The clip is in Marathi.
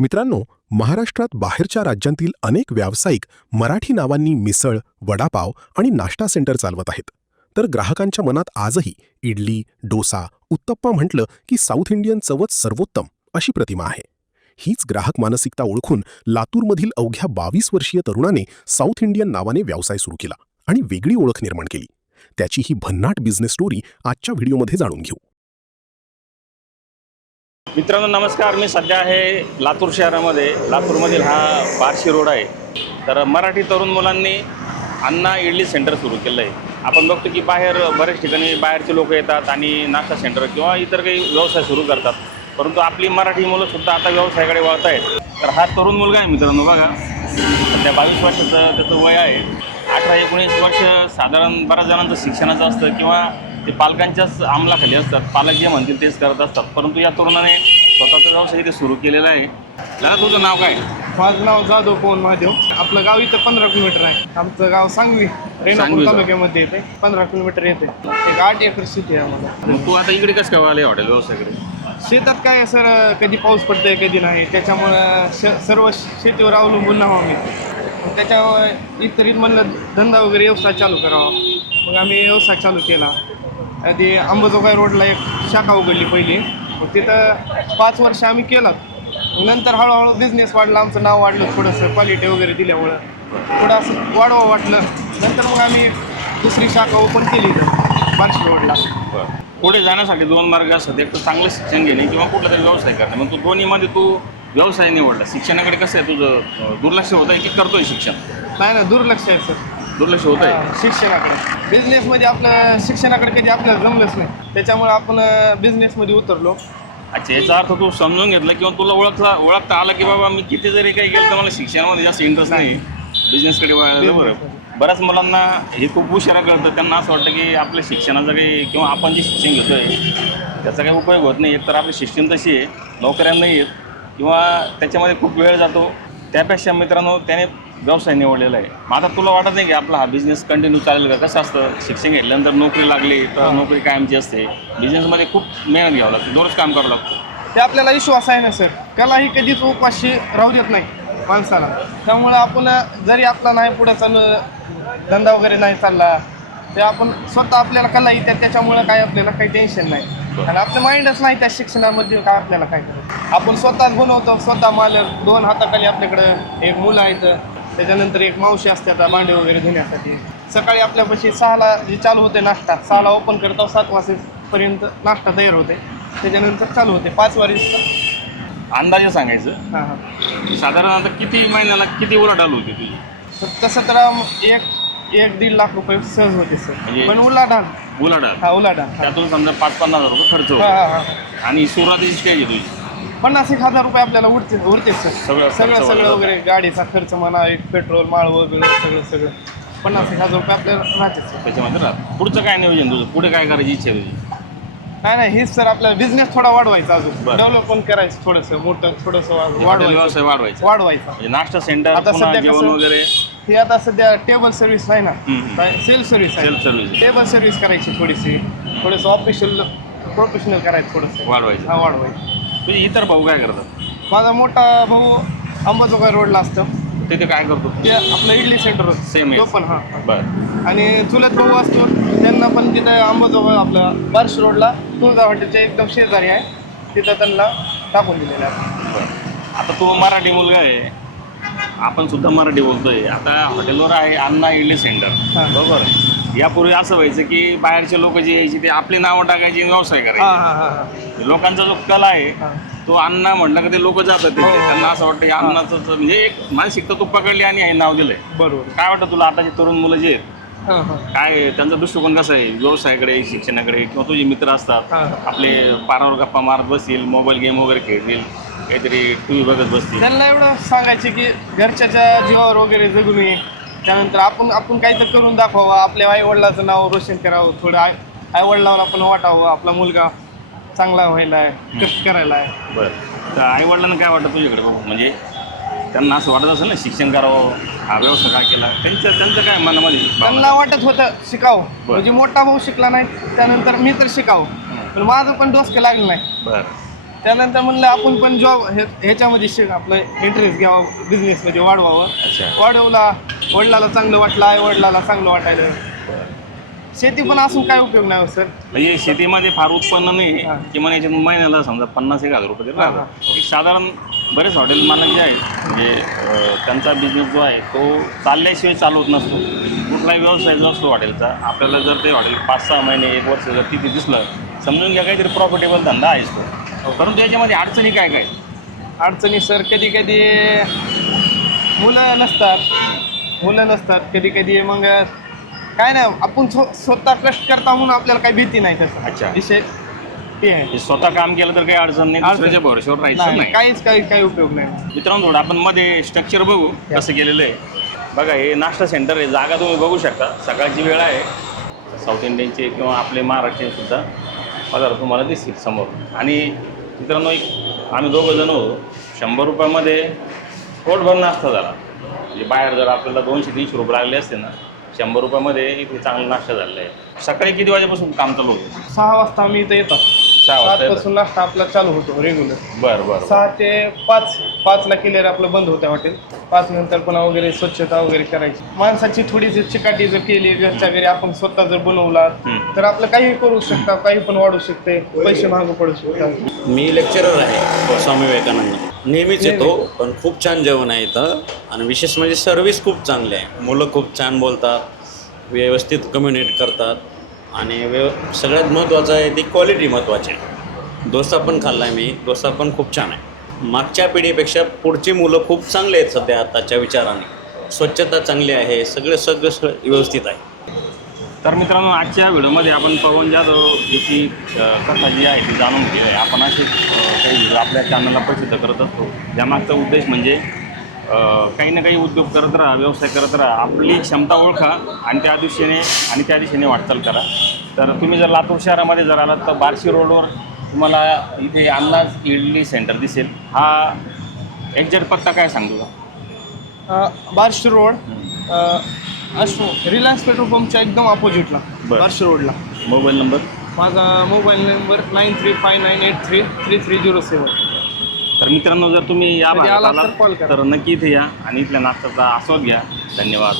मित्रांनो, महाराष्ट्रात बाहेरच्या राज्यांतील अनेक व्यावसायिक मराठी नावांनी मिसळ, वडापाव आणि नाश्ता सेंटर चालवत आहेत. तर ग्राहकांच्या मनात आजही इडली, डोसा, उत्तप्पा म्हटलं की साऊथ इंडियन चवच सर्वोत्तम अशी प्रतिमा आहे. हीच ग्राहक मानसिकता ओळखून लातूरमधील अवघ्या 22 वर्षीय तरुणाने साऊथ इंडियन नावाने व्यवसाय सुरू केला आणि वेगळी ओळख निर्माण केली. त्याची ही भन्नाट बिझनेस स्टोरी आजच्या व्हिडिओमध्ये जाणून घेऊ. मित्रांनो नमस्कार. मी सध्या आहे लातूर शहरामध्ये. लातूरमधील हा बार्शी रोड आहे. तर मराठी तरुण मुलांनी अण्णा इडली सेंटर सुरू केलं आहे. आपण बघतो की बाहेर बरेच ठिकाणी बाहेरचे लोक येतात आणि नाश्ता सेंटर किंवा इतर काही व्यवसाय सुरू करतात, परंतु आपली मराठी मुलंसुद्धा आता व्यवसायाकडे वळत आहेत. तर हा तरुण मुलगा आहे मित्रांनो, बघा सध्या 22 वर्षाचं त्याचं वय आहे. 18-19 वर्ष साधारण बऱ्याच जणांचं शिक्षणाचं असतं किंवा ते पालकांच्याच अंमलाखाली असतात. पालक जे म्हणतील तेच करत असतात, परंतु या तरुणाने स्वतःचा व्यवसाय इथे सुरू केलेला आहे. दादा तुझं नाव काय? माझं नाव जाधव पवन महादेव. आपलं गाव इथं 15 किलोमीटर आहे. आमचं गाव सांगवी रेणापूर तालुक्यामध्ये येते. 15 किलोमीटर येते. एक 8 एकर शेती आहे आम्हाला. मग तू आता इकडे कसं काय आले हॉटेल व्यवसायाकडे? शेतात काय सर, कधी पाऊस पडतोय कधी नाही, त्याच्यामुळं सर्व शेतीवर अवलंबून नाही आम्ही. त्याच्यावर इतर म्हणलं धंदा वगैरे व्यवसाय चालू करावा, मग आम्ही व्यवसाय चालू केला. आधी अंबाजोगाई रोडला एक शाखा उघडली पहिली. मग तिथं 5 वर्ष आम्ही केलं. नंतर हळूहळू बिझनेस वाढला, आमचं नाव वाढलं, थोडंसं क्वालिटी वगैरे दिल्यामुळं थोडं असं वाढवावं वाटलं. नंतर मग आम्ही दुसरी शाखा ओपन केली इथं बार्शी रोडला. पुढे जाण्यासाठी 2 मार्ग असतात. एक तर चांगलं शिक्षण घेणे किंवा कुठला तरी व्यवसाय करणे. मग तू दोन्हीमध्ये तू व्यवसाय निवडला. शिक्षणाकडे कसं आहे तुझं, दुर्लक्ष होत आहे की करतोय शिक्षण? नाही ना, दुर्लक्ष आहे सर. दुर्लक्ष होत आहे शिक्षणाकडे. बिझनेसमध्ये आपलं शिक्षणाकडे कधी आपल्याला जमलंच नाही, त्याच्यामुळे आपण बिझनेसमध्ये उतरलो. अच्छा, याचा अर्थ तू समजून घेतलं किंवा तुला ओळखता आलं की बाबा मी किती जरी काही केलं तर मला शिक्षणामध्ये जास्त इंटरेस्ट नाही, बिझनेसकडे वळायला. बरं, बऱ्याच मुलांना हे खूप उशिरा कळतं. त्यांना असं वाटतं की आपल्या शिक्षणाचं काही किंवा आपण जे शिक्षण घेतो आहे त्याचा काही उपयोग होत नाही. एकतर आपली शिक्षण तशी आहे, नोकऱ्या नाही आहेत किंवा त्याच्यामध्ये खूप वेळ जातो. त्यापेक्षा मित्रांनो त्याने व्यवसाय निवडलेला आहे. मग आता तुला वाटत नाही की आपला हा बिझनेस कंटिन्यू चालेल का? कसं असतं, शिक्षण घेतल्यानंतर नोकरी लागली तर नोकरी कायमची असते. बिझनेसमध्ये खूप मेहनत घ्यावं लागते, दररोज काम करावं लागतं. ते आपल्याला विश्वास आहे ना सर. कला ही कधीच उपाशी राहू देत नाही माणसाला. त्यामुळं आपण जरी आपला नाही पुढे चालू धंदा वगैरे नाही चालला ते आपण स्वतः आपल्याला कला येते, त्याच्यामुळं काय आपल्याला काही टेन्शन नाही. आणि आपलं माइंडच नाही त्या शिक्षणामध्ये काय आपल्याला काय करायचं. आपण स्वतःच बनवतो, स्वतः मालक. 2 हाताखाली आपल्याकडं एक मुलं आहेत, त्याच्यानंतर एक मावशी असते आता भांडे वगैरे धुण्यासाठी. सकाळी आपल्यापाशी 6ला जे चालू होते नाश्ता, 6ला ओपन करतो, 7 वाजेपर्यंत नाश्ता तयार होते. त्याच्यानंतर चालू होते 5 वाजेपर्यंत. अंदाजे सांगायचं हां हां. साधारण आता किती महिन्याला किती उलाढाल होती तुझी? तसं तर 1-1.5 लाख रुपये सहज होते सर. म्हणजे पण उलाढाल. उलाढाल उलाढाल त्यातून समजा 5-50 हजार रुपये खर्च हां हां होतो. हां. आणि सुरुवातीची स्टेज आहे तुझी 50-1 हजार रुपये आपल्याला उरते सर. सगळं सगळं वगैरे, गाडीचा खर्च म्हणा, एक पेट्रोल माळ वगैरे सगळं 50-1 हजार रुपये आपल्याला राहते सर. त्याच्यामध्ये राहत. पुढचं काय नियोजन तुझं? पुढे काय करायची इच्छा आहे तुझी? नाही हेच सर, आपला बिझनेस थोडा वाढवायचा, अजून बरं. डेव्हलपमेंट करायचं, थोडंसं मोठं थोडंसं हॉटेल व्यवसाय वाढवायचा. वाढवायचा. नाश्ता सेंटर, आता सध्या जेवण कसं- वगैरे. हे आता सध्या टेबल सर्व्हिस नाही ना, सेल्फ सर्व्हिस आहे. सेल्फ सर्व्हिस टेबल सर्व्हिस करायची थोडंसं ऑफिशियल प्रोफेशनल करायचं थोडंसं. वाढवायचं. वाढवायचं. तुझे इतर भाऊ काय करतात? माझा मोठा भाऊ अंबाजोगाई रोडला असतो, तिथे काय करतो? ते आपलं इडली सेंटर होतं. सेम तो पण हां. बरं. आणि चुलत भाऊ असतो, त्यांना पण तिथं अंबाजोगाई आपलं बार्शी रोडला तुळजा हॉटेलच्या एकदम शेजारी आहे, तिथं त्यांना टाकून दिलेलं आहे. बरं. आता तू मराठी मुलगा आहे, आपण सुद्धा मराठी बोलतोय. आता हॉटेलवर आहे अण्णा इडली सेंटर, बरोबर. यापूर्वी असं व्हायचं की बाहेरचे लोक जे यायचे ते आपले नावं टाकायचे, व्यवसाय करायचे. लोकांचा जो कला आहे तो अण्णा म्हटलं का ते लोक जातात तिथे. त्यांना असं वाटतं की अण्णाचं म्हणजे एक मानसिकता तू पकडली आणि हे नाव दिलंय. बरोबर. काय वाटतं तुला आताचे तरुण मुलं जे आहेत हां हां. काय त्यांचा दृष्टिकोन कसा आहे व्यवसायाकडे, शिक्षणाकडे? किंवा तुझे मित्र असतात आपले, पारावर गप्पा मारत बसतील, मोबाईल गेम वगैरे खेळतील, काहीतरी टी व्ही बघत बसतील. त्यांना एवढं सांगायचे की घरच्याच्या जीवावर वगैरे जगू नये. त्यानंतर आपण काहीतरी करून दाखवावं, आपल्या आईवडिलाचं नाव रोशन करावं, थोडं आईवडिलांना आपण वाटावं आपला मुलगा चांगला व्हायला आहे, कष्ट करायला आहे. बरं. तर आईवडिलांना काय वाटतं तुझ्याकडे बघू? म्हणजे त्यांना असं वाटत असेल ना शिक्षण करावं, हा व्यवसाय का केला? त्यांचं काय मनामध्ये? त्यांना वाटत होतं शिकावं, म्हणजे मोठा भाऊ शिकला नाही त्यानंतर मी तर शिकावं, पण माझं पण डोसकं लागलं नाही. बरं. त्यानंतर म्हणलं आपण पण जॉब ह्याच्यामध्ये आपलं इंटरेस्ट घ्यावा, बिझनेसमध्ये वाढवावं. वाढवला, वडिलाला चांगलं वाटलं, आई वडिलाला चांगलं वाटायलं. शेती पण असून काय उपयोग नाही सर. म्हणजे शेतीमध्ये फार उत्पन्न नाही हां. किंवा याच्यात महिन्याला समजा 50,000 रुपये तरी राहतात. एक साधारण बरेच हॉटेल मालक जे आहेत म्हणजे त्यांचा बिझनेस जो आहे तो चालल्याशिवाय चालू होत नसतो. कुठलाही व्यवसाय जो असतो हॉटेलचा, आपल्याला जर ते हॉटेल 5-6 महिने 1 वर्ष जर तिथे दिसलं, समजून घ्या काहीतरी प्रॉफिटेबल धंदा आहेच तो. परंतु याच्यामध्ये अडचणी काय काय? अडचणी सर कधी कधी मुलं नसतात कधी कधी. मग काय नाही, आपण स्वतः कष्ट करता म्हणून आपल्याला काही भीती नाही अच्छा. त्याचा विषय ते आहे. हे स्वतः काम केलं तर काही अडचण नाही, दुसऱ्याच्या भरोश्यावर राहायचं नाही. काही उपयोग नाही. मित्रांनो, थोडं आपण मध्ये स्ट्रक्चर बघू कसं केलेलं आहे. बघा, हे नाश्ता सेंटर आहे. जागा तुम्ही बघू शकता. सकाळची वेळ आहे. साऊथ इंडियनचे किंवा आपले महाराष्ट्रीयन सुद्धा पदार्थ तुम्हाला दिसतील समोर. आणि मित्रांनो, आम्ही 2 जण होतो. 100 रुपयामध्ये पोटभर नाश्ता झाला. म्हणजे बाहेर जर आपल्याला 200-300 रुपये लागले असते ना, 100 रुपयामध्ये इथे चांगला नाश्ता झालेला आहे. सकाळी किती वाजेपासून काम चालू होतं? 6 वाजता आम्ही इथं येतात. 6 वाजता 7 पासून नाश्ता आपला चालू होतो रेग्युलर. बरं 6 ते 5ला केलेलं आपलं बंद होतं हॉटेल. 5 नंतर पुन्हा वगैरे स्वच्छता वगैरे करायची. माणसाची थोडीशी चिकाटी जर केली घरच्या घरी, आपण स्वतः जर बनवला तर आपलं काही करू शकता, काही पण वाढू शकते, पैसे महाग पडू शकतात. मी लेक्चरर आहे स्वामी विवेकानंद. नेहमीच येतो, पण खूप छान जेवण आहे इथं. आणि विशेष म्हणजे सर्व्हिस खूप चांगली आहे. मुलं खूप छान बोलतात, व्यवस्थित कम्युनिकेट करतात. आणि सगळ्यात महत्त्वाचं आहे ती क्वालिटी महत्त्वाची आहे. डोसा पण खाल्ला आहे मी, डोसा पण खूप छान आहे. मागच्या पिढीपेक्षा पुढची मुलं खूप चांगले आहेत सध्या आताच्या विचाराने. स्वच्छता चांगली आहे, सगळं व्यवस्थित आहे. तर मित्रांनो, आजच्या व्हिडिओमध्ये आपण पवन जाधव याची कथा जी आहे ती जाणून घेतली आहे. आपण असे काही व्हिडिओ आपल्या चॅनलला प्रसिद्ध करत असतो. यामागचा उद्देश म्हणजे काही ना काही उद्योग करत राहा, व्यवसाय करत राहा, आपली क्षमता ओळखा आणि त्या दिशेने वाटचाल करा. तर तुम्ही जर लातूर शहरामध्ये जर आलात तर बार्शी रोडवर तुम्हाला इथे अन्नाज इडली सेंटर दिसेल. हा एक्झॅक्ट पत्ता काय सांगतो का? बार्शी रोड रिलायन्स पेट्रोल पंपच्या एकदम अपोजिटला, बरं. बार्शी रोडला. Mobile number? माझा मोबाईल नंबर 9359833307. तर मित्रांनो, जर तुम्ही या कधी भागात आलात तर आलात call करा. तर नक्की इथे या आणि इथल्या नाश्त्याचा आस्वाद घ्या. धन्यवाद.